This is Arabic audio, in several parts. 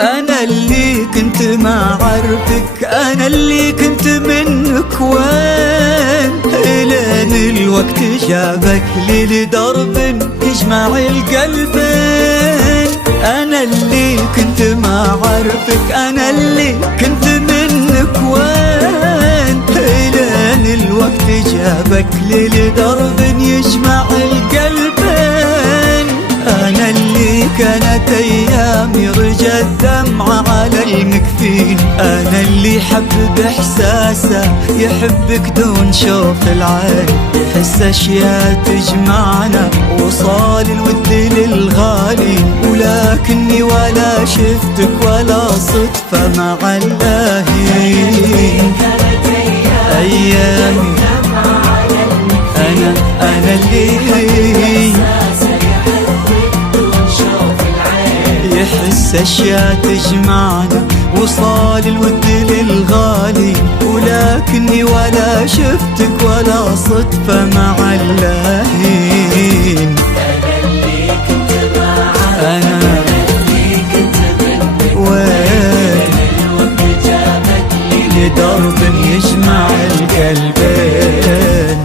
أنا اللي كنت ما عرفك، أنا اللي كنت منك وين، إلين الوقت جابك لي لدرب يجمع القلبين. أنا اللي كنت ما عرفك، أنا اللي كنت منك وين، إلين الوقت جابك لي لدرب يجمع القلبين. أنا اللي كانت أيامي رجت دمعة على المكفين، أنا اللي حب بإحساسه يحبك دون شوف العين، يحس أشياء تجمعنا وصال الود للغالي، ولكني ولا شفتك ولا صدفة مع اللاهين. أيامي أنا اللي يحس أشياء تجمعنا وصال الود للغالي، ولكني ولا شفتك ولا صدفة مع اللاهين. أنا وين لدرب يجمع القلبين.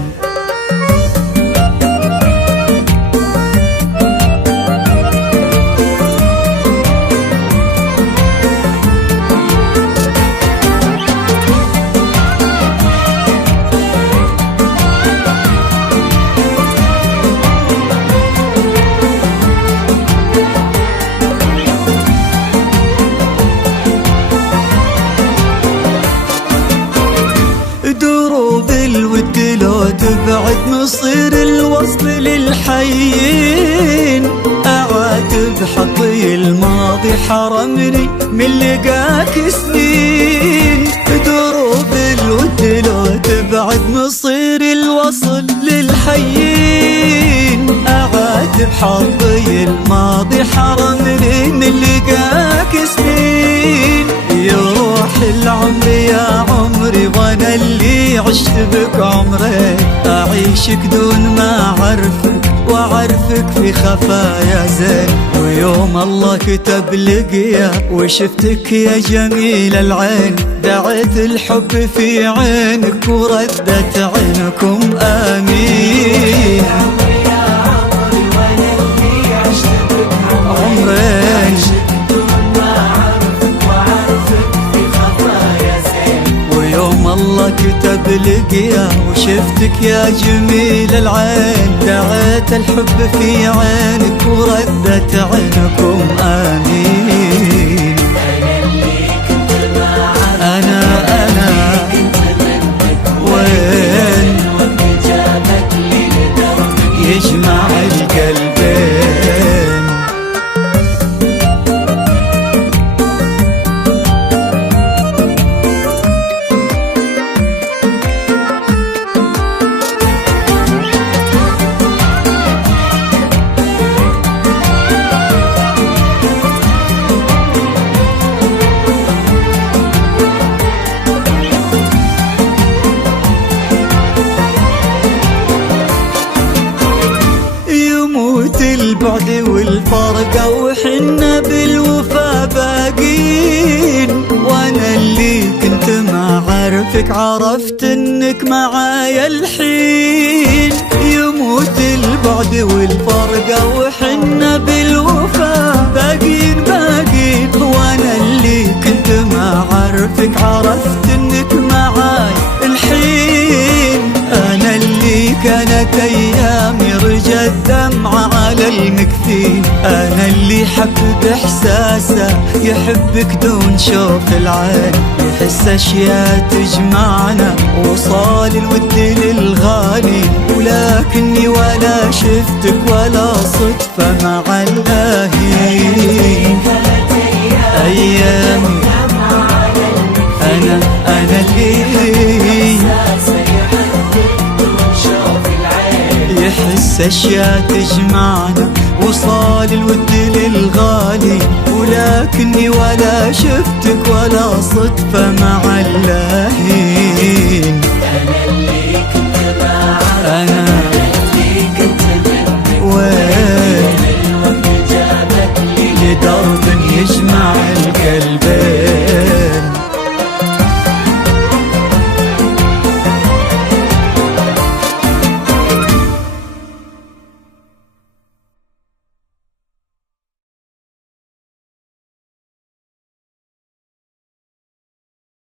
دروب الود لو تبعد نصير الوصل للحيين، أعاتب حظي الماضي حرمني من لقاك سنين. دروب الود لو تبعد نصير الوصل للحيين، أعاتب حظي الماضي حرمني من لقاك سنين. يروح العمر يا عمري وانا اللي عشت بك عمري، اعيشك دون ما اعرفك واعرفك في خفايا زين. ويوم الله كتب لقيا وشفتك يا جميل العين، دعيت الحب في عينك وردت عينكم آمين. عمرين الله كتب لقيا وشفتك يا جميل العين، دعيت الحب في عينك وردت عينكم آمين. أنا وين يجمع القلبين. البعد والفرقة وحنا بالوفا باقين، وانا اللي كنت ما عارفك عرفت انك معايا الحين. يموت البعد والفرقة وحنا بالوفا باقين، وانا اللي كنت ما عارفك عرفت انك معايا الحين. انا اللي كانت ايامي رجت دمعة على المكفين، أنا اللي حب بإحساسه يحبك دون شوف العين، يحس أشياء تجمعنا وصال الود للغالي، ولكني ولا شفتك ولا صدفة مع اللاهين. أيامي أنا اللي يحس أشياء تجمعنا وصال الود للغالي، ولكني ولا شفتك ولا صدفة مع اللاهين. أنا وين لدرب يجمع القلب. قلبي